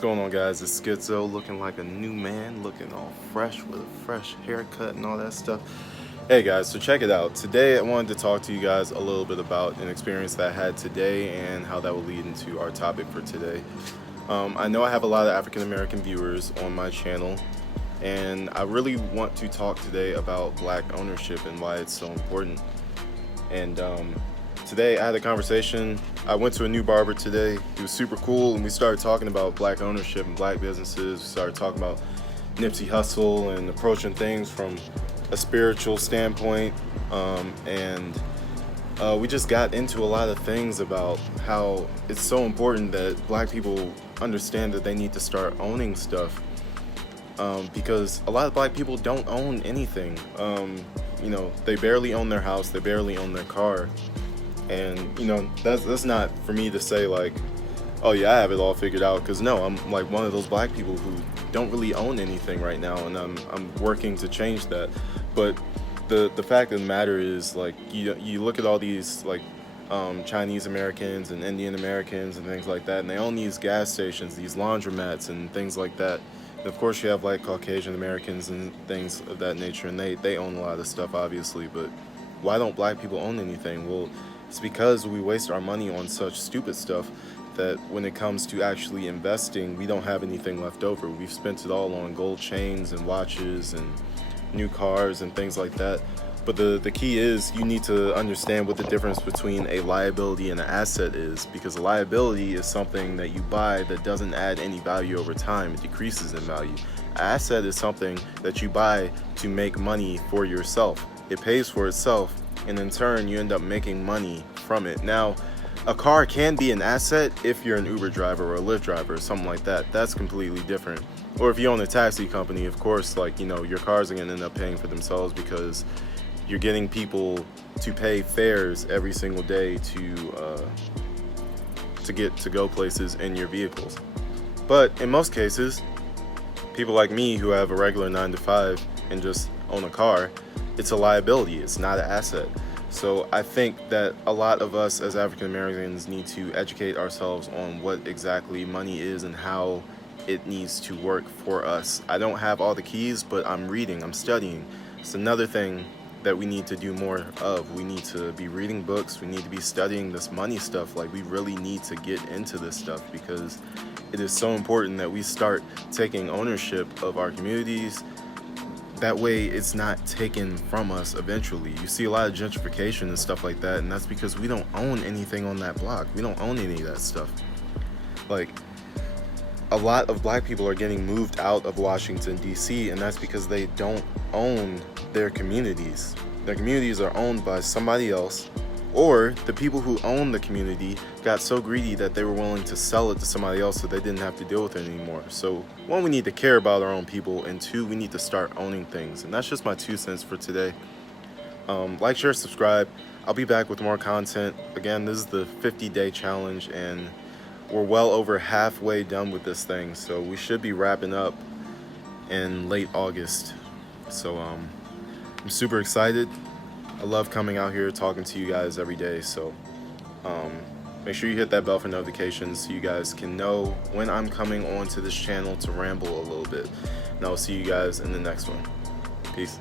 What's going on, guys? It's Schizo, looking like a new man, looking all fresh with a fresh haircut and all that stuff. Hey guys, so check it out. Today I wanted to talk to you guys a little bit about an experience that I had today and how that will lead into our topic for today. I know I have a lot of African American viewers on my channel, and I really want to talk today about black ownership and why it's so important. And today I had a conversation. I went to a new barber today. He was super cool, and we started talking about black ownership and black businesses. We started talking about Nipsey Hussle and approaching things from a spiritual standpoint, and we just got into a lot of things about how it's so important that black people understand that they need to start owning stuff, because a lot of black people don't own anything. They barely own their house, they barely own their car, and that's not for me to say like, oh yeah, I have it all figured out, because no, I'm like one of those black people who don't really own anything right now, and I'm working to change that. But the fact of the matter is, like, you look at all these like Chinese Americans and Indian Americans and things like that, and they own these gas stations, these laundromats and things like that. And of course you have like Caucasian Americans and things of that nature, and they own a lot of stuff, obviously. But why don't black people own anything? Well, it's because we waste our money on such stupid stuff that when it comes to actually investing, we don't have anything left over. We've spent it all on gold chains and watches and new cars and things like that. But the key is, you need to understand what the difference between a liability and an asset is, because a liability is something that you buy that doesn't add any value over time. It decreases in value. An asset is something that you buy to make money for yourself. It pays for itself, and in turn you end up making money from it. Now, a car can be an asset if you're an Uber driver or a Lyft driver or something like that. That's completely different. Or if you own a taxi company, of course, like, your cars are gonna end up paying for themselves, because you're getting people to pay fares every single day to get to go places in your vehicles. But in most cases, people like me who have a regular 9 to 5 and just own a car, it's a liability, it's not an asset. So I think that a lot of us as African Americans need to educate ourselves on what exactly money is and how it needs to work for us. I don't have all the keys, but I'm reading, I'm studying. It's another thing that we need to do more of. We need to be reading books, we need to be studying this money stuff. Like, we really need to get into this stuff, because it is so important that we start taking ownership of our communities. That way it's not taken from us eventually. You see a lot of gentrification and stuff like that, and that's because we don't own anything on that block. We don't own any of that stuff. Like, a lot of black people are getting moved out of Washington, D.C., and that's because they don't own their communities. Their communities are owned by somebody else, or the people who own the community got so greedy that they were willing to sell it to somebody else so they didn't have to deal with it anymore. So, one, we need to care about our own people, and two, we need to start owning things. And that's just my 2 cents for today. Like, share, subscribe. I'll be back with more content. Again, this is the 50-day challenge, and we're well over halfway done with this thing, so we should be wrapping up in late August. So I'm super excited. I love coming out here talking to you guys every day. So make sure you hit that bell for notifications so you guys can know when I'm coming onto this channel to ramble a little bit. And I'll see you guys in the next one. Peace.